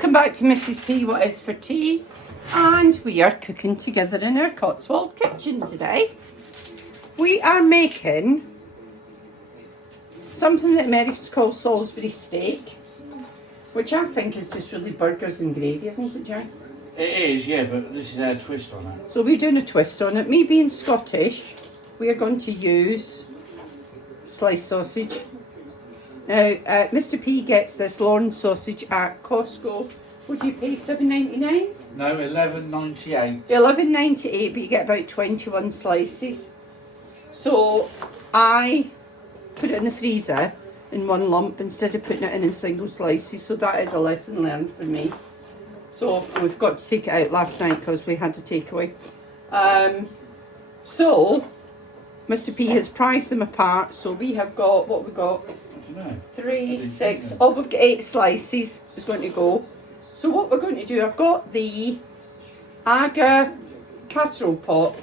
Welcome back to Mrs. P What Is for Tea, and we are cooking together in our Cotswold kitchen today. We are making something that Americans call Salisbury steak, which I think is just really burgers and gravy, isn't it, Jay? It is, yeah, but this is our twist on it. So we're doing a twist on it. Me being Scottish, we are going to use sliced sausage. Now, Mr. P gets this Lorne sausage at Costco. What do you pay, $7.99? No, $11.98. $11.98, but you get about 21 slices. So I put it in the freezer in one lump instead of putting it in single slices. So that is a lesson learned for me. So we've got to take it out last night because we had a takeaway. So Mr. P has priced them apart. So we have got, what we got? 3, 6, oh, we've got 8 slices is going to go. So what we're going to do, I've got the AGA casserole pot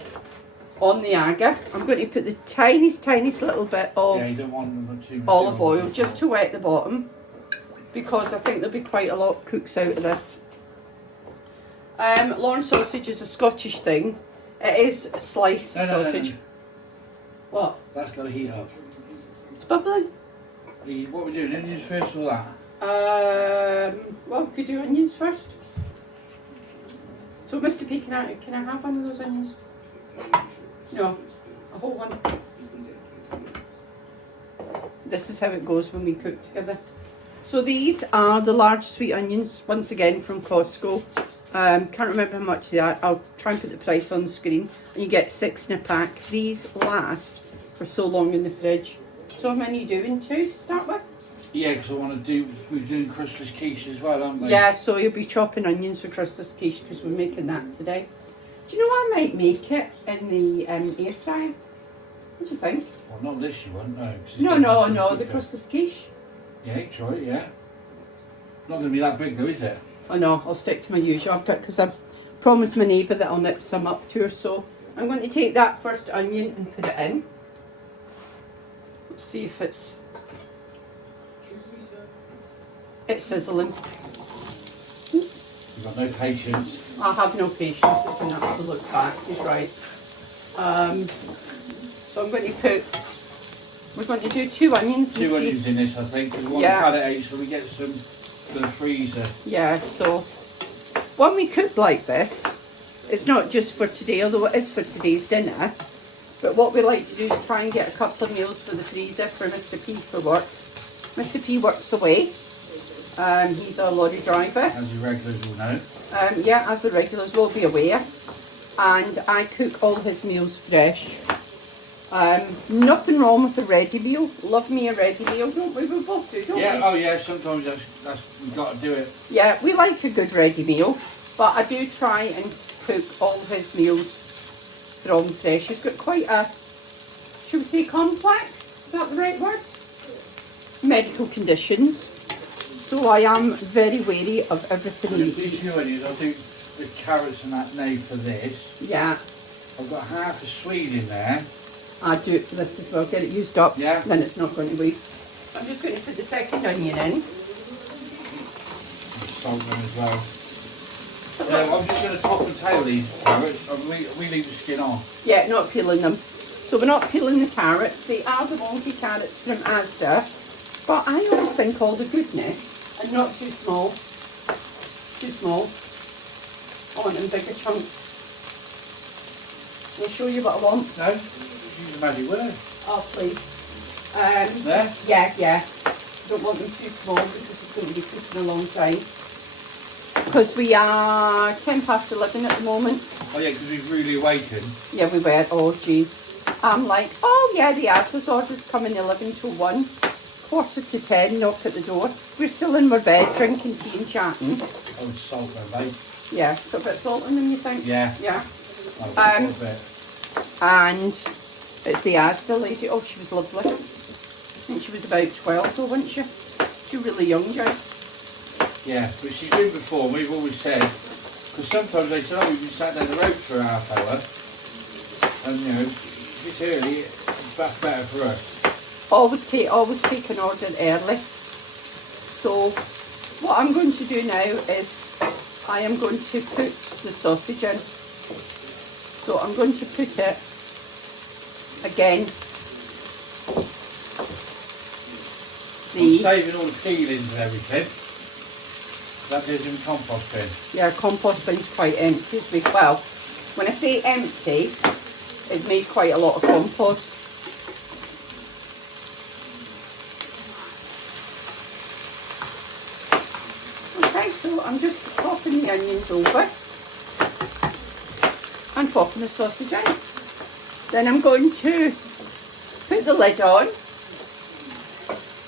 on the AGA. I'm going to put the tiniest little bit of you don't want them too much olive oil just to wet the bottom, because I think there'll be quite a lot cooks out of this. Lorne sausage is a Scottish thing. It is sliced sausage. No. What? That's got to heat up. It's bubbling. What are we doing? Onions first or that? Well, we could do onions first. So, Mr. P, can I have one of those onions? No, a whole one. This is how it goes when we cook together. So these are the large sweet onions, once again from Costco. Can't remember how much they are. I'll try and put the price on the screen. And you get 6 in a pack. These last for so long in the fridge. So how many are you doing? 2 to start with? Yeah, because I want to do, we're doing Christmas quiche as well, aren't we? Yeah, so you'll be chopping onions for Christmas quiche because we're making that today. Do you know I might make it in the air fryer? What do you think? Well, not this you won't, no. No, the Christmas quiche. Yeah, try it, yeah. Not going to be that big though, is it? Oh no, I'll stick to my usual because I promised my neighbour that I'll nip some up to her. So I'm going to take that first onion and put it in. Let's see if it's sizzling. You've got no patience. I have no patience, it's an absolute fact, he's right. So I'm going to we're going to do 2 onions. 2 onions in this, I think, because we want to cut it out so we get some for the freezer. Yeah, so when we cook like this, it's not just for today, although it is for today's dinner, but what we like to do is try and get a couple of meals for the freezer for Mr. P for work. Mr. P works away. He's a lorry driver. As the regulars will know. Yeah, as the regulars will be aware. And I cook all his meals fresh. Nothing wrong with a ready meal. Love me a ready meal, don't we? We both do, don't we? Oh yeah, sometimes that's we've got to do it. Yeah, we like a good ready meal, but I do try and cook all his meals from fresh. He's got quite a, should we say, complex? Is that the right word? Medical conditions. So I am very wary of everything he eats. These 2 onions, I'll do the carrots and that now for this. Yeah. I've got half a Swede in there. I'll do it for this as well, get it used up. Yeah. Then it's not going to waste. I'm just going to put the second onion in. Salt them as well. I'm just going to top and tail these carrots. We leave the skin off. Yeah, not peeling them. So we're not peeling the carrots. They are the wonky carrots from Asda. But I always think all the goodness, and not too small. Too small. I want them bigger chunks. I'll show you what I want. No? Use the magic word. Oh, please. There? Yeah. Don't want them too small because it's going to be cooking a long time. Because we are 11 at the moment. Oh yeah, because we've really awakened. Yeah, we were. Oh, jeez. I'm like, oh yeah, the Asda's orders come in 11 to 1. 9:45, knock at the door. We're still in our bed, drinking tea and chatting. Oh, salt there, babe. Yeah, got a bit of salt in them, you think? Yeah. Yeah. Oh, a bit. And it's the Asda lady. Oh, she was lovely. I think she was about 12 though, wasn't she? She was really young, Joe. Yeah, but she's been before, we've always said, because sometimes they say, oh, we've been sat down the road for a half hour, and you know, if it's early, that's better for us. Always take an order early. So what I'm going to do now is I am going to put the sausage in. So I'm going to put it against I'm saving all the peelings and everything. That goes in the compost bin. Yeah, compost bin's quite empty. Well, when I say empty, it's made quite a lot of compost. Okay, so I'm just popping the onions over and popping the sausage in. Then I'm going to put the lid on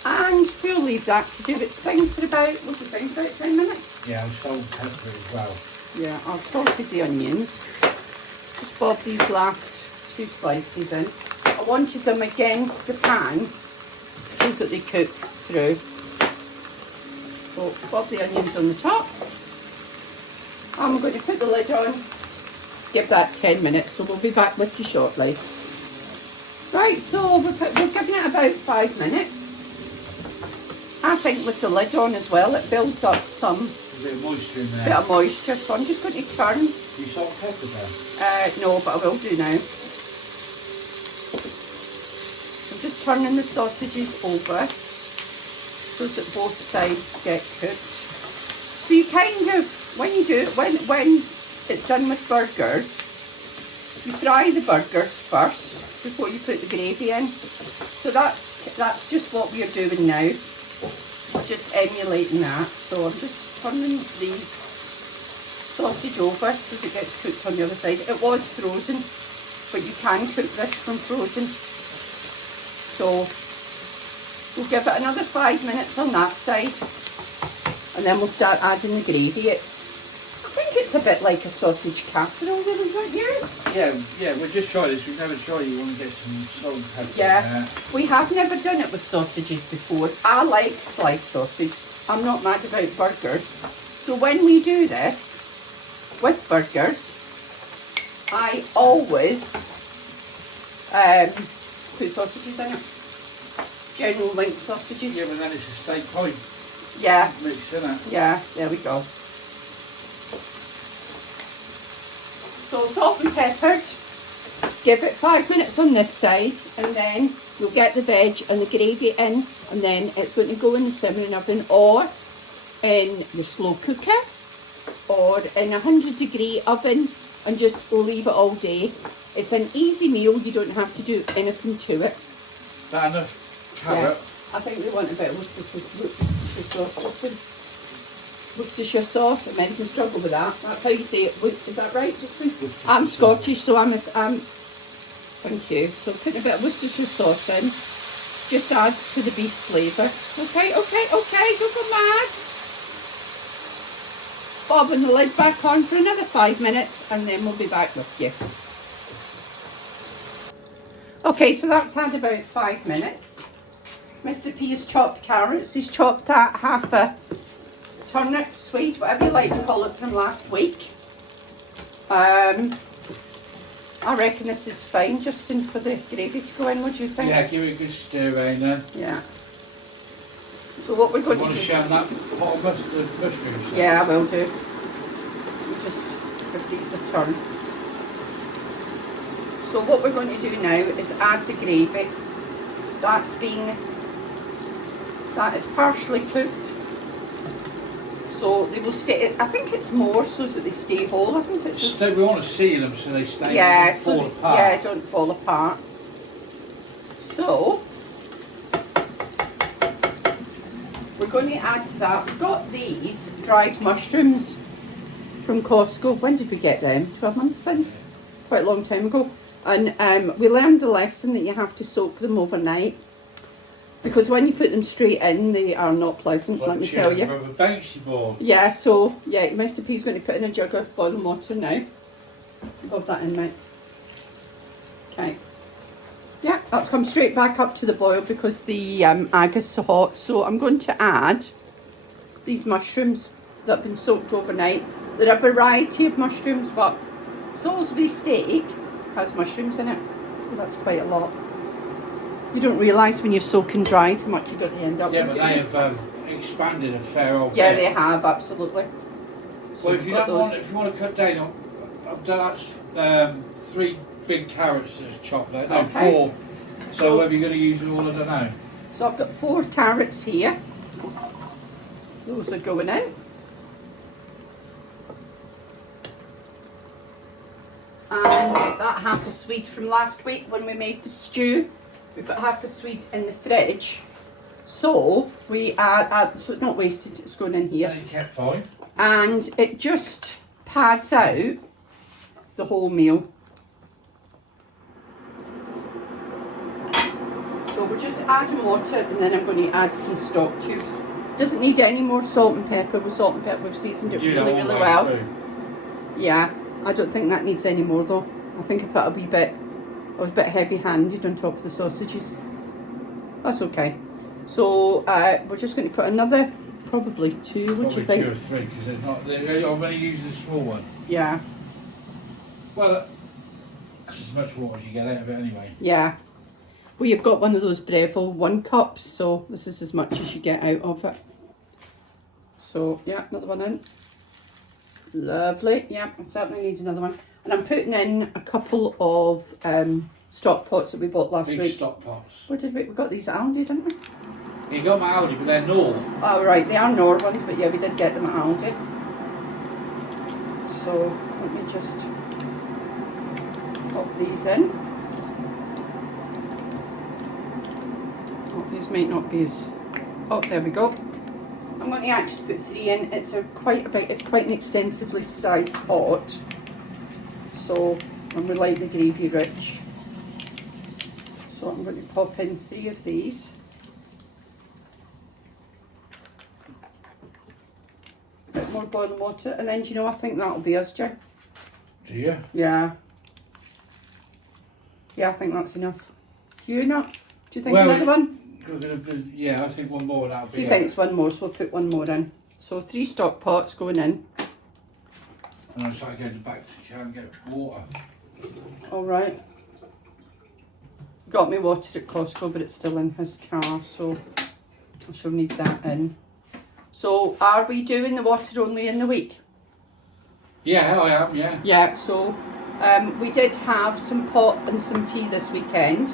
and we'll leave that to do its thing for about, what do you think, about 10 minutes? Yeah, I'll salt and pepper as well. Yeah, I've salted the onions. Just bob these last 2 slices in. I wanted them against the pan so that they cook through. So bob the onions on the top. I'm going to put the lid on, give that 10 minutes, so we'll be back with you shortly. Right, so we're giving it about 5 minutes. I think with the lid on as well, it builds up some A bit of moisture in there. bit of moisture, so I'm just going to turn. Do you salt and pepper there? No, but I will do now. I'm just turning the sausages over so that both sides get cooked. So you kind of, when you do it, when it's done with burgers, you fry the burgers first before you put the gravy in. So that's just what we are doing now. Just emulating that. So I'm just turning the sausage over so that it gets cooked on the other side. It was frozen, but you can cook this from frozen. So we'll give it another 5 minutes on that side, and then we'll start adding the gravy. I think it's a bit like a sausage casserole, really, don't you? Yeah, we'll just try this. We've never tried it. You want to get some salt and pepper in Yeah, there. we have never done it with sausages before. I like sliced sausage. I'm not mad about burgers. So when we do this with burgers, I always put sausages in it. General link sausages. Yeah, but then it's a steak pie Yeah, mix, isn't it? yeah, there we go. So salt and peppered. Give it 5 minutes on this side, and then you'll get the veg and the gravy in, and then it's going to go in the simmering oven or in the slow cooker or in a 100-degree oven, and just leave it all day. It's an easy meal. You don't have to do anything to it. That enough carrot. Yeah, I think we want a bit of Worcestershire sauce. American struggle with that. That's how you say it. Is that right? I'm Scottish, so thank you. So putting a bit of Worcestershire sauce in just adds to the beef flavour. Okay, don't go mad. Bobbing the lid back on for another 5 minutes, and then we'll be back with you. Okay, so that's had about 5 minutes. Mr. P has chopped carrots. He's chopped that half a turnip, sweet, whatever you like to call it, from last week. I reckon this is fine, Justin, for the gravy to go in. What do you think? Yeah, give it a good stir around there. Yeah. So what we're going You to want do... to share that pot of mushrooms? Yeah, I will do. We'll just give these a turn. So what we're going to do now is add the gravy. That is partially cooked. So they will stay, I think it's more so that they stay whole, isn't it? We want to seal them so they stay, yeah, don't fall apart. Yeah, don't fall apart. So we're going to add to that. We've got these dried mushrooms from Costco. When did we get them? 12 months since? Quite a long time ago. And we learned the lesson that you have to soak them overnight, because when you put them straight in, they are not pleasant, let me tell you. Rubber bouncy ball. Yeah, so, yeah, Mr. P's going to put in a jug of boiling water now. Bob that in, mate. Okay. Yeah, that's come straight back up to the boil because the AGA's so hot. So I'm going to add these mushrooms that have been soaked overnight. There are a variety of mushrooms, but Salisbury steak has mushrooms in it. Well, that's quite a lot. You don't realise when you're soaking dried how much you're going to end up with. Yeah, but they have expanded a fair old Yeah, bit. they have, absolutely. So Well, if we've you got don't those. want, if you want to cut down, I've done that's 3 big carrots that's chopped there. No, Okay. 4. So whether you're going to use it all, I don't know. So I've got 4 carrots here. Those are going in. And that half a sweet from last week when we made the stew. We've got half a sweet in the fridge. So we add so it's not wasted, it's going in here. And it kept fine. And it just pads out the whole meal. So we're just adding water and then I'm going to add some stock cubes. Doesn't need any more salt and pepper. With salt and pepper we've seasoned it really, really well. Yeah, I don't think that needs any more though. I think I put a wee bit, I was a bit heavy handed on top of the sausages. That's okay. So we're just going to put another, probably 2, what do you think? 2 or 3 because they're only using the small one. Yeah. Well, that's as much water as you get out of it anyway. Yeah. Well, you've got one of those Breville 1 cups, so this is as much as you get out of it. So, yeah, another one in. Lovely. Yeah, I certainly need another one. And I'm putting in a couple of stock pots that we bought last Big week. stock pots. What did we got these at Aldi, didn't we? You got my Aldi, but they're Knorr. Oh, right, they are Knorr ones, but yeah, we did get them at Aldi. So, let me just pop these in. Oh, these might not be as... Oh, there we go. I'm going to actually put 3 in. It's quite an extensively sized pot. So, and we like the gravy rich. So I'm going to pop in 3 of these. A bit more boiling water, and then do you know, I think that'll be us, Jay. Do you? Yeah. Yeah, I think that's enough. Do you not? Do you think another one? Yeah, I think one more that'll be. He thinks one more, so we'll put one more in. So 3 stock pots going in. And I'm trying to go back to the car and get water. All right. Got me water at Costco, but it's still in his car, so I shall need that in. So, are we doing the water only in the week? Yeah, I am, yeah. Yeah, so we did have some pot and some tea this weekend,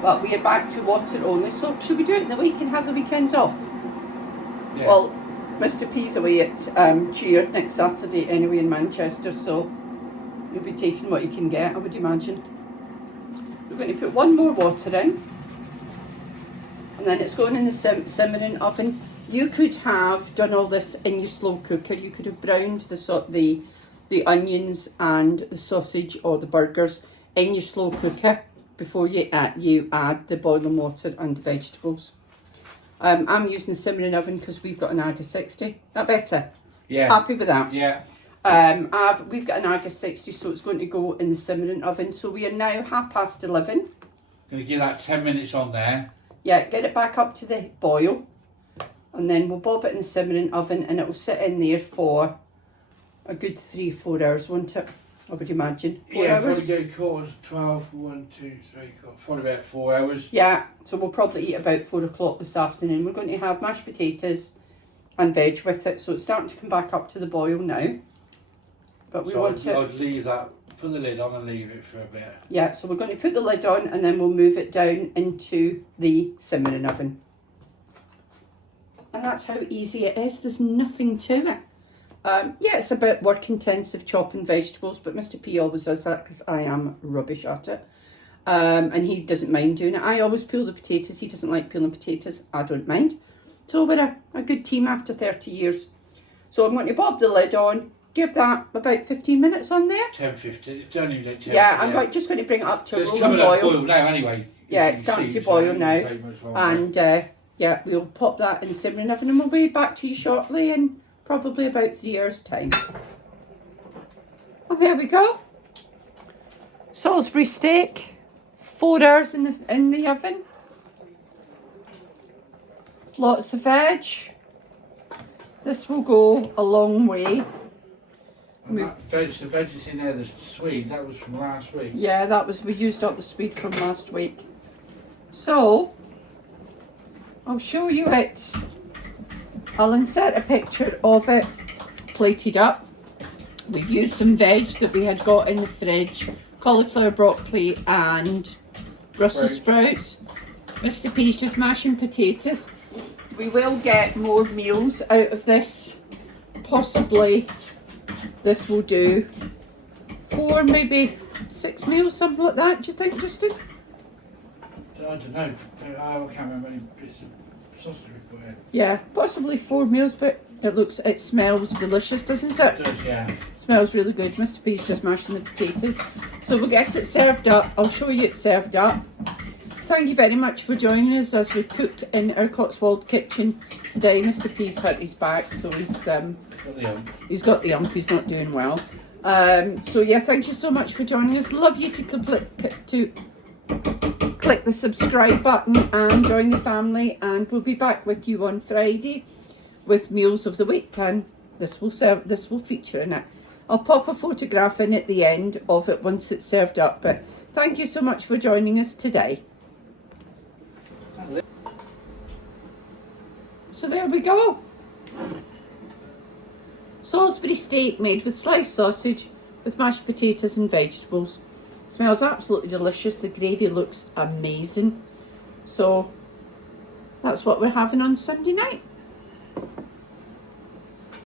but we are back to water only. So, should we do it in the week and have the weekends off? Yeah. Well, Mr. P's away at Cheer next Saturday anyway in Manchester, so you'll be taking what you can get, I would imagine. We're going to put 1 more water in, and then it's going in the simmering oven. You could have done all this in your slow cooker. You could have browned the onions and the sausage or the burgers in your slow cooker before you add the boiling water and the vegetables. I'm using the simmering oven because we've got an AGA60. That better? Yeah. Happy with that? Yeah. We've got an AGA60, so it's going to go in the simmering oven. So we are now 11:30. Going to give that 10 minutes on there. Yeah, get it back up to the boil, and then we'll bob it in the simmering oven, and it will sit in there for a good 3-4 hours, won't it? I would imagine. 4 hours? Probably go quarters, 12, 1, 2, 3, probably about 4 hours. Yeah, so we'll probably eat about 4 o'clock this afternoon. We're going to have mashed potatoes and veg with it, so it's starting to come back up to the boil now. But we want to... I'd leave that, put the lid on and leave it for a bit. Yeah, so we're going to put the lid on and then we'll move it down into the simmering oven. And that's how easy it is. There's nothing to it. Yeah, it's a bit work intensive chopping vegetables, but Mr. P always does that because I am rubbish at it. And he doesn't mind doing it. I always peel the potatoes. He doesn't like peeling potatoes. I don't mind. So we're a good team after 30 years. So I'm going to bob the lid on. Give that about 15 minutes on there. 10, 15. It's only like 10. Yeah, I'm just going to bring it up to a rolling coming up boil. boil now anyway. Yeah, it's starting to boil now. And yeah, we'll pop that in the simmering oven and we'll be back to you shortly in probably about 3 hours' time. And there we go. Salisbury steak, 4 hours in the oven. Lots of veg. This will go a long way. The veg that's in there, the swede, that was from last week. Yeah, we used up the swede from last week. So, I'll show you it. I'll insert a picture of it plated up. We've used some veg that we had got in the fridge, cauliflower, broccoli and Brussels sprouts. Mr. P's just mashing potatoes. We will get more meals out of this. Possibly this will do 4, maybe 6 meals, something like that. Do you think, Justin? I don't know. I can't remember any bits of sausage we put in. Yeah, possibly 4 meals, but it smells delicious, doesn't it? It does, yeah. Smells really good. Mr. P's just mashing the potatoes. So we'll get it served up. I'll show you it served up. Thank you very much for joining us as we cooked in our Cotswold kitchen today. Mr. P's hurt his back, so he's got the ump. He's not doing well. So yeah, thank you so much for joining us. Love you to click the subscribe button and join the family. And we'll be back with you on Friday with meals of the week, and this will feature in it. I'll pop a photograph in at the end of it once it's served up. But thank you so much for joining us today. So there we go. Salisbury steak made with sliced sausage with mashed potatoes and vegetables. Smells absolutely delicious. The gravy looks amazing. So that's what we're having on Sunday night.